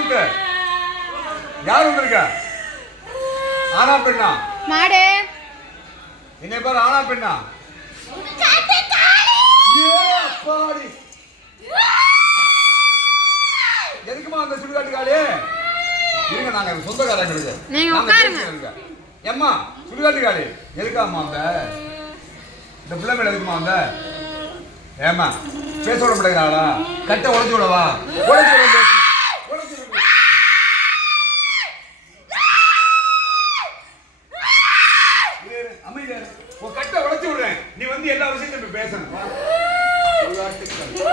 பாரு, யாரு வந்திருக்கா? ஆனா பெண்ணா? மாடு. என்னைய பாரு ஆனா பெண்ணா? எதுக்குமா அந்த சுடுகாட்டு காடு இருங்க நாங்க சொந்தக்காரங்களுக்கு நீங்க உட்காருங்க. ஏம்மா சுடுகாட்டு காடு எதுக்காம்மா அந்த? இந்த பிள்ளை மேல எதுக்குமா அந்த? ஏம்மா பேச விட மாட்டேங்கிறாளா? கட்டை உடச்சு விடவா? உடச்சு விட பேசு. உடைச்சு விடு. இரு, இரு, அமைதியா இரு. உன் கட்டை உடைச்சு விடுறேன் நீ வந்து எல்லா விஷயத்தையும் இப்ப பேசணும் வா. சுடுகாட்டு காடு.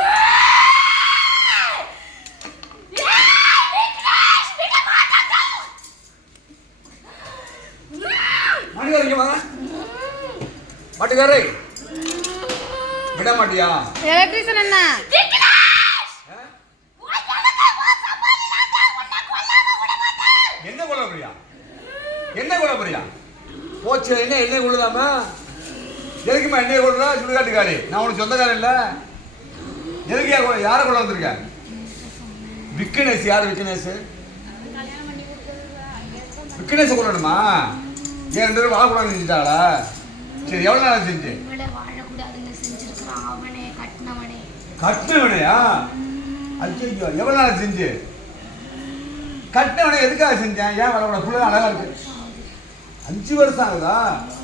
மாட்டுக்காரர் இங்க வாங்க மாட்டுக்காரே விட மாட்டியா? எலக்ட்ரிஷியன் என்ன? என்ன கொல்ல போறியா? என்ன கொல்ல போறியா? போச்சு என்ன எண்ணெய் கொள்ளுதாம எதுக்குமா எண்ணெய் கொள்ளுறா? சுடுகாட்டுக்காரி. நான் உனக்கு சொந்தக்காரன் இல்ல. எதுக்கு கொள்ள- யாரை கொள்ள வந்திருக்க? விக்கனேஸ் யார் விக்கனேஸ் விக்கனேஸ் கொள்ளணுமா ஏன் ரெண்டு பேரும் வாழக்கூடாது செஞ்சுட்டாளா சரி எவ்வளவு நாள் செஞ்சு? இவளை வாழக்கூடாதுன்னு செஞ்சிருக்கிறான். அவனே கட்டினவனே. கட்டினவனையா ஐயோ எவ்வளவு நாள் செஞ்சு? கட்டினவனை எதுக்காக செஞ்சேன்? ஏன் வளவட புள்ள அழகா இருக்கு. அஞ்சு வருஷம் ஆகுதா?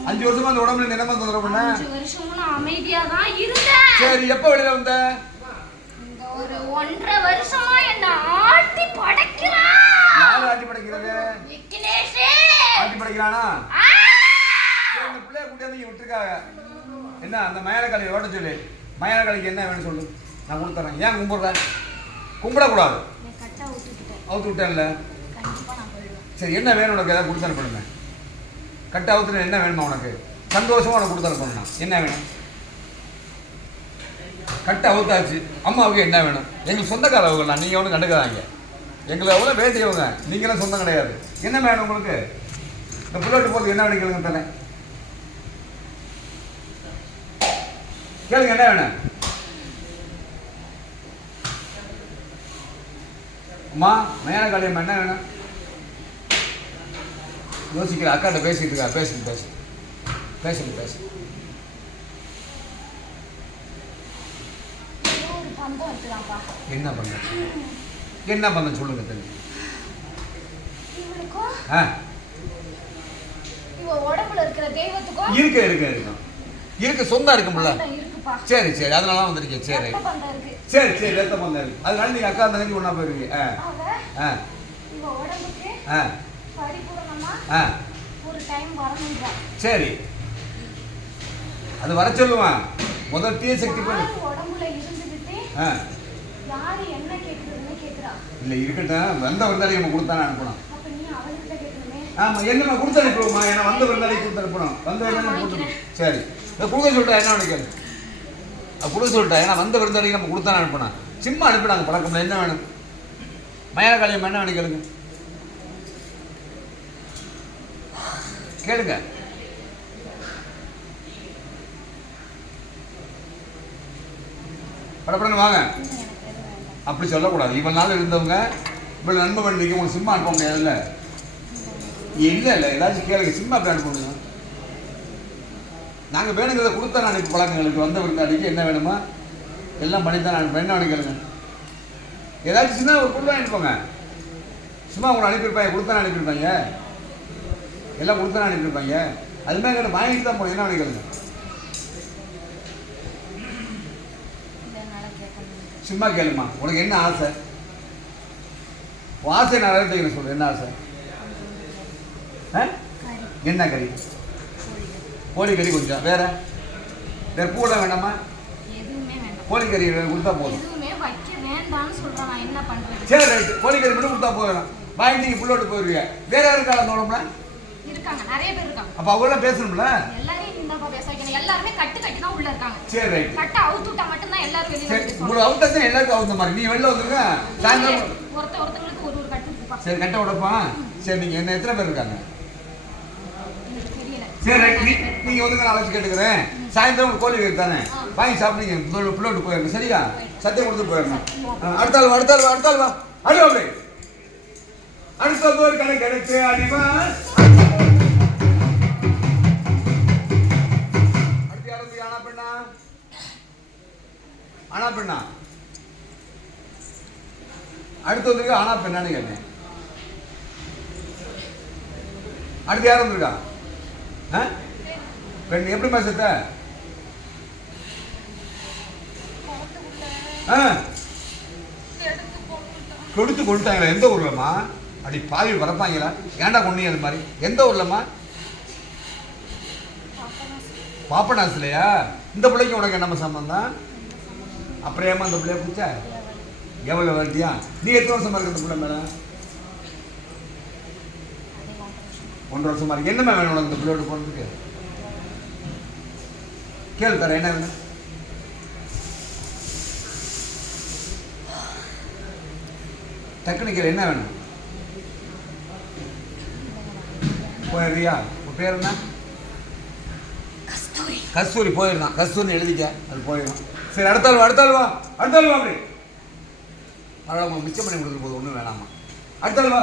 அஞ்சு வருஷமா அந்த உடம்புல நினைம தொந்தரவு பண்ண? அஞ்சு வருஷமும் நான் அமைதியா தான் இருந்தேன். சரி எப்ப வெளியில வந்த? ஒரு ஒன்றரை வருஷமா என்ன ஆட்டி படைக்கிறான். யார் ஆட்டி படைக்கிறது? விக்னேஷே. ஆட்டி படைக்கிறானா? விட்டுருக்காங்க. என்ன அந்த மயானக்காளியை ஓட்ட சொல்லு. மயானக்காளிக்கு என்ன வேணும் சொல்லு. நான் கொடுத்துறேன் ஏன் கும்பிடுற? கும்பிடக்கூடாது. அவுத்து விட்டேன்ல. நான் சரி என்ன வேணும் உனக்கு ஏதாவது கொடுத்து அனுப்பணுமே கட்ட அவுத்துல என்ன வேணுமா உனக்கு? சந்தோஷமா உனக்கு கொடுத்து அனுப்பணும் என்ன வேணும்? கட்ட அவுத்தாச்சு. அம்மாவுக்கு என்ன வேணும்? எங்களுக்கு சொந்தக்காரவங்க நீங்க ஒன்றும் கண்டுக்காதீங்க. எங்களை எவ்வளோ வேண்டியவங்க நீங்களும் சொந்தம் கிடையாது. என்ன வேணும் உங்களுக்கு? இந்த புல்லட்டு போகிறதுக்கு என்ன வேணும் கேளுங்க தானே கேளுங்க என்ன வேணும்? அம்மா மயான காளியம்மா என்ன வேணும்? யோசிக்கிற அக்காட்ட பேசிட்டு இருக்கா? பேசுங்க பேசு பேசுங்க பேசு என்ன பண்ண என்ன பண்ண சொல்லுங்க இவளுக்கும் ஆ. இருக்க இருக்க இருக்கும் இருக்க சொந்தம் இருக்கும்ல. சரி சரி அதனால தான் வந்திருக்கேன் சரி. சரி சரி ரத்த பந்தம் இருக்கு. அதனால நீங்க அக்கா தங்கச்சி ஒன்றா போயிருவீங்க. ஆ. ஆ. ஆ. ஆ. சரி. அது வர சொல்லுவான் முதல் தீய சக்தி பண்ணு ஆ. என்ன இல்லை இருக்கட்டும். வந்த விருந்தாளி நம்ம கொடுத்தானே அனுப்பணும். அப்ப நீ அவள்கிட்ட கேட்கணுமே ஆமா என்னம்மா கொடுத்து அனுப்புவோம்மா ஏன்னா வந்த விருந்தாளி கொடுத்து அனுப்பணும். வந்த விருந்தாளி கொடுத்து சரி. இதை கொடுக்க சொல்லிட்டா என்ன நினைக்காது அது கொடுக்க சொல்லிட்டா. ஏன்னா வந்த விருந்தாளிக்கு நம்ம கொடுத்தானே அனுப்பணும் சும்மா அனுப்பினாங்க பழக்கம்ல என்ன வேணும்? மயானகாளியம் என்ன வேணும் கேளுங்க. கேளுங்க. படப்படன்னு வாங்க. அப்படி சொல்லக்கூடாது. இவ்வளவு நாள் இருந்தவங்க இவ்வளவு நண்பன் பண்ணிக்க உங்களுக்கு சிம்மா அனுப்ப முடியாதுல்ல? இல்லை இல்லை. ஏதாச்சும் கேளுங்க. சிம்மா அப்படி அனுப்ப முடியும் நாங்கள் வேணுங்கிறத கொடுத்தா அனுப்பி பழக்கங்களுக்கு வந்த விருந்தாளிக்கு என்ன வேணுமா? எல்லாம் பண்ணி தான் அனுப்ப என்ன நினைக்கிறேங்க ஏதாச்சும் சின்ன ஒரு பொருள் அனுப்பிப்போங்க சும்மா உங்களை அனுப்பியிருப்பாங்க கொடுத்தா அனுப்பியிருப்பாங்க. எல்லாம் கொடுத்தா அனுப்பியிருப்பாங்க. அதுமாதிரி எங்கிட்ட வாங்கிட்டு தான் போகணும் என்ன நினைக்கிறேங்க சும்மா கேளுமா. உனக்கு என்ன ஆசை? ஆசை நான் நிறைவேற்றிக்கிறேன் என்ன ஆசை? ஆ? என்ன கறி? கோழிகள் கோழி கறி கொஞ்சம். வேற? வேற பூலாம் வேண்டாமா? எதுவுமே வேண்டாம். கோழி கறி கொடுத்தா போதும். சரி ரைட்டு கோழிக்கறி மட்டும் கொடுத்தா போயிடும் வாங்கி நீங்கள் புள்ளோட்டு போயிடுவீங்க வேற யாரும் அந்த உடம்புல? இருக்காங்க. நிறைய பேர் அப்போ அவங்களாம் பேசணும்ல? எல்லாருமே தான் சரி ரைட். கட்டை அவுத்து விட்டா மட்டும்தான் எல்லாரும் வெளியில சரி வந்து உங்களுக்கு. அவுட் தான் எல்லாருக்கும் அவுந்த மாதிரி. நீ வெளில வந்துருங்க. சாயந்தரம் ஒருத்த ஒருத்தங்களுக்கு ஒரு ஒரு கட்டு சரி கட்ட விடப்பா சரி நீங்கள் என்ன எத்தனை பேர் இருக்காங்க? சரி ரைட் நீ நீங்கள் வந்து நான் அழைச்சி கேட்டுக்கிறேன். சாயந்தரம் உங்களுக்கு கோழி கறி தானே? வாங்கி சாப்பிடுங்க. பிள்ளை புள்ளோட்டு போயிருங்க சரியா? சத்தியம் கொடுத்து போயிடணும். ஆ, அடுத்த ஆள் அடுத்த ஆள் வா அடுத்த ஆள் வா. அடி அப்படி. அடுத்த ஒரு கடை கிடைச்சு அடிவா. அடுத்து யாரும் ஆனா பெண்ணா? ஆனா பெண்ணா? அடுத்து வந்துருக்கு ஆனா பெண்ணான்னு கேட்டேன். அடுத்து யார் வந்திருக்கா? ஆ? பெண் எப்படிமா செத்த? ஆ. கொடுத்து கொண்டுட்டாங்களா எந்த ஊர்லம்மா? அப்படி பாவி வரப்பாங்களா? ஏன்டா கொண்டீங்க அது மாதிரி? எந்த ஊர்லம்மா? பாப்பனாசுலையா இந்த பிள்ளைக்கு உனக்கு என்னம்மா சம்பந்தம்? அப்புறம் ஏமா அந்த பிள்ளைய பிடிச்ச? எவ்வளோ வருதியா நீ எத்தனை வருஷமா இருக்க இந்த பிள்ளை மேடம் ஒன்றரை வருஷமா இருக்கு என்னம்மா வேணும் உனக்கு இந்த பிள்ளையோட போகிறதுக்கு கேளு தரேன் என்ன வேணும்? டக்குனு கேளு என்ன வேணும்? போயிடுறியா? உன் பேர் என்ன? கஸ்தூரி. போயிடலாம். கஸ்தூரி எழுதிக்க அது போயிடும். சரி அடுத்தாள் வா அடுத்தாள் வா. அடுத்தாள் வா அப்படி. அவ்வளோ மிச்சம் பண்ணி கொடுத்துட்டு போகுது ஒன்றும் வேணாமா அடுத்தாள் வா.